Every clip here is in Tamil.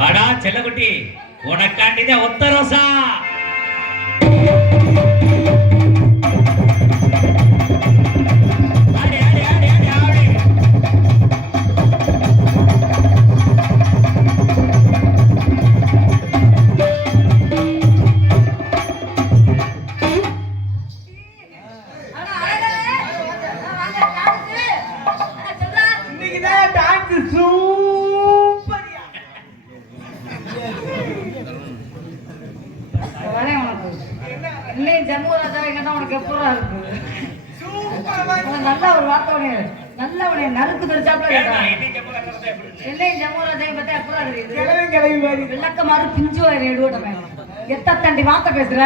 வாடா செல்லக்குட்டி, உனக்காண்டிதான் ஒத்த ரோசா. நல்ல ஒரு வார்த்தை நல்ல உடைய நறுக்கு தெரிச்சாப்ல விளக்கமாறு பிஞ்சு எடுவட்டமே எத்தண்டி வார்த்தை பேசுற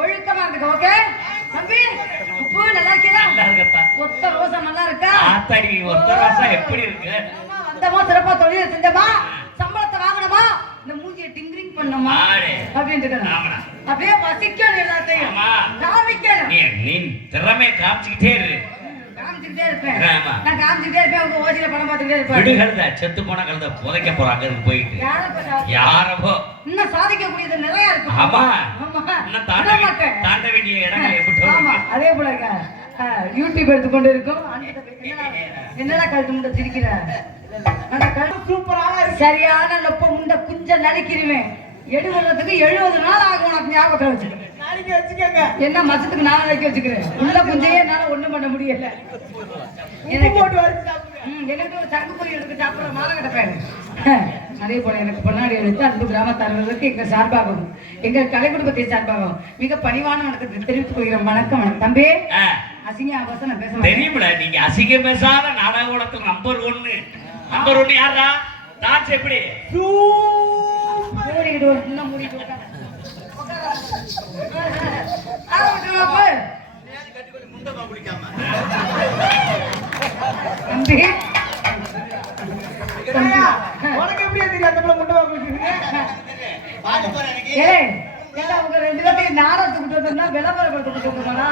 ஒழுக்கமா இருக்கு. ஓகே தம்பி, உப்பு நல்லா இருக்கா? ஒத்த ரோசா நல்லா இருக்கா? ஒத்த ரோசா எப்படி இருக்கு? வந்தமா சிறப்பா தொழில் செஞ்சமா, சம்பளத்தை வாங்கணுமா, இந்த மூஞ்சியை டிங்கிரிங் பண்ணமா அப்படின்ட்டு அப்படியே வசிக்கணும், எல்லாத்தையும் காமிக்கணும். நீ திறமை காமிச்சுக்கிட்டே இரு. காமிச்சுக்கிட்டே இருப்பேன், நான் காமிச்சுக்கிட்டே இருப்பேன். உங்க ஓசியில படம் பார்த்துக்கிட்டே இருப்பேன். விடுகழுத செத்து போன கழுத புதைக்க போறாங்க போயிட்டு யாரோ இன்னும் சாதிக்கக்கூடியது நிறைய இருக்கு. ஆமா, இன்னும் தாண்ட வேண்டிய இடங்கள் எப்படி? ஆமா, அதே போல யூடியூப் எடுத்துக்கொண்டு இருக்கும். என்னடா கழுத்து முண்டை சிரிக்கிற? சரியான லொப்ப முண்டை குஞ்ச நடிக்கிறேன். எடுக்கிறதுக்கு 70 நாள் ஆகும். உனக்கு ஞாபகம் வச்சுக்கோங்க. என்ன மாசத்துக்கு நாளைக்கு வச்சுக்கிறேன். உள்ள குஞ்சையே என்னால ஒண்ணும் பண்ண முடியல. எனக்கு சங்கு பொறி எடுத்து சாப்பிட மாலை கட்டப்பேன். அதே போல எனக்கு பொன்னாடி எடுத்து அந்த கிராமத்தாரர்களுக்கு எங்க சார்பாகும், எங்க கலை குடும்பத்தை சார்பாகும் மிக பணிவான வணக்கத்தை தெரிவித்துக் கொள்கிறேன். வணக்கம் தம்பி. அசிங்க ஆபாசம் நான் பேச தெரியுமில, நீங்க அசிங்க பேசாத நாடக உலகத்துக்கு நம்பர் 1 யாரா? டான்ஸ் எப்படி? மூடிக்கிட்டு ஒரு சின்ன மூடிட்டு தம்பி, உனக்கு எப்படியா தெரியும் அந்த முட்டை உங்க 2 பேர்த்தையும் நாடகத்துக்கு வந்தா விளம்பரப்படுத்த போனா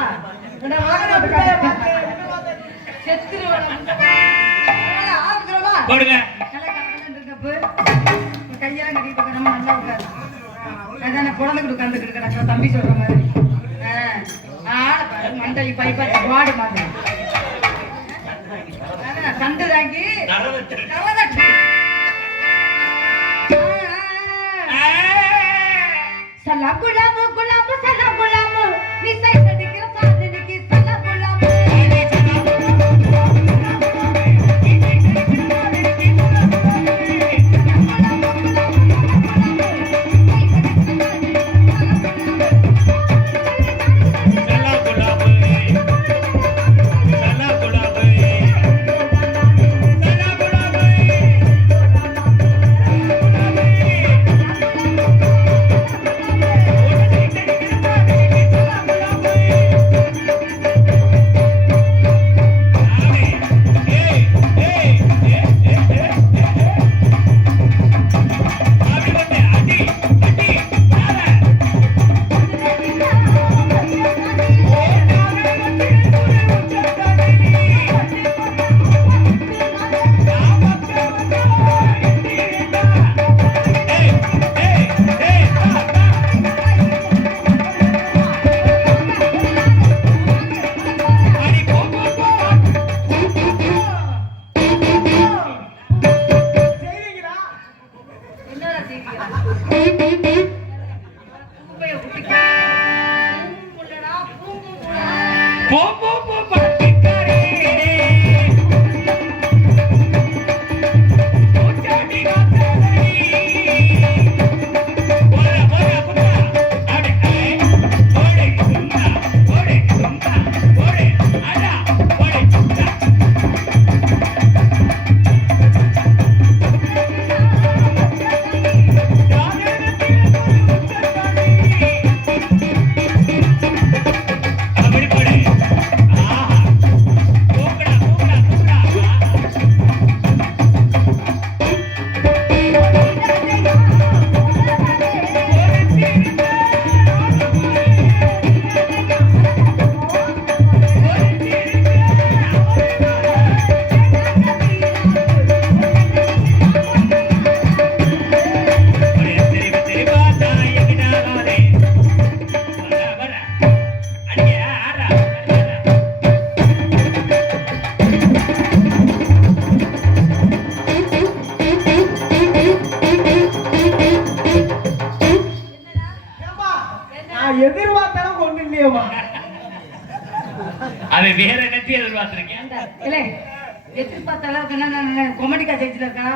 கையெல்லாம் கட்டிட்டு நம்ம நல்லா இருக்காரு. அதான் குழந்தைக்கு உட்காந்துக்கிட்டு கிடக்குற தம்பி சொல்ற மாதிரி மண்டலி பைப்பாச்சு வாடு மாதிரி கண்டு தாங்கி சலாம் குலாமு குலாமு சலாம் குலாமு நீ சைடு அடிக்கிற சாதனைக்கு சலாம் குலாமு அவன் வேற என்னத்தையும் எதிர்பார்த்திருக்கேன். ஏண்டா, இல்ல எதிர்பார்த்த அளவுக்கு என்ன கொமெடிக்கா ஜெயிச்சுல இருக்கா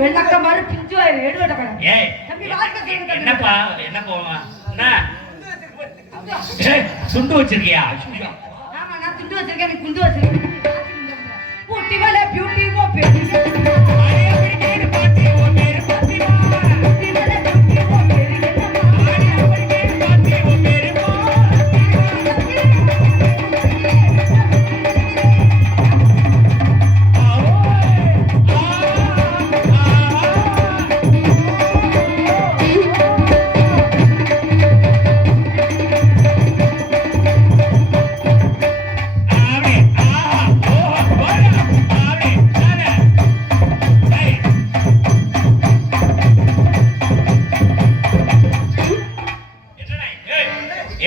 வெள்ளக்க மாதிரி பிஞ்சு ஆயிரு எடுவட்ட கடை ஏய் தம்பி வாழ்க்கை சொல்லுங்க தம்பி. என்னப்பா என்ன போவா என்ன ஏய், துண்டு வச்சிருக்கியா? ஆமா நான் துண்டு வச்சிருக்கேன் நீ குண்டு வச்சிருக்கேன் ஊட்டி மேல பியூட்டி ஓ பெரிய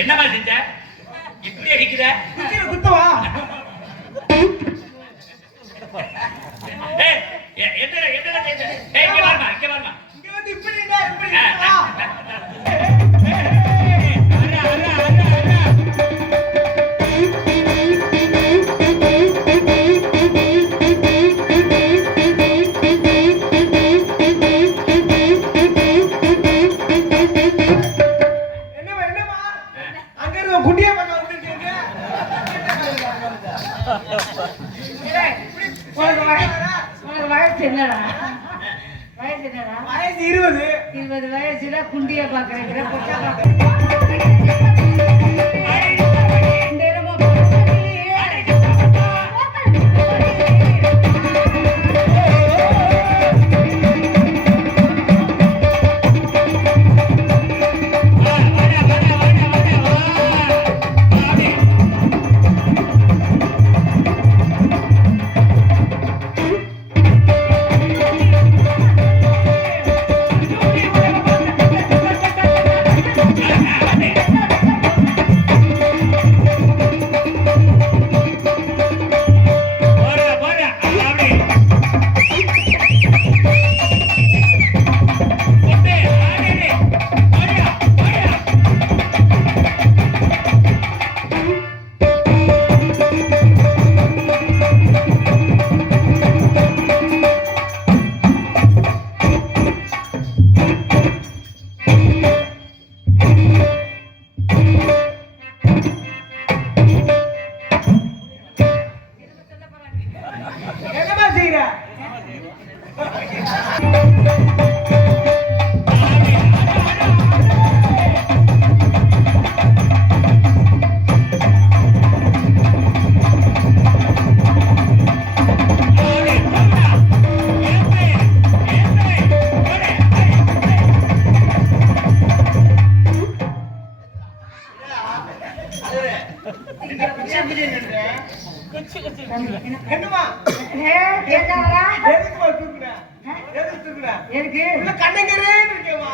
என்னமா செஞ்ச இப்படி அடிக்கிற? குத்தவா ஏய் என்ன என்ன செஞ்ச? ஏய் இங்க வாமா இங்க வாமா. இங்க வந்து இப்படி இப்படி உனக்கு வயசு என்னடா வயசு என்னடா வயசு 20 20 வயசுல குண்டிய பாக்குறேங்கிற என்னமா செய்யற என்னமா என்னடா எதுக்குமா தூக்குற எதுக்கு தூக்குற எதுக்கு கண்ணங்கரே இருக்கேமா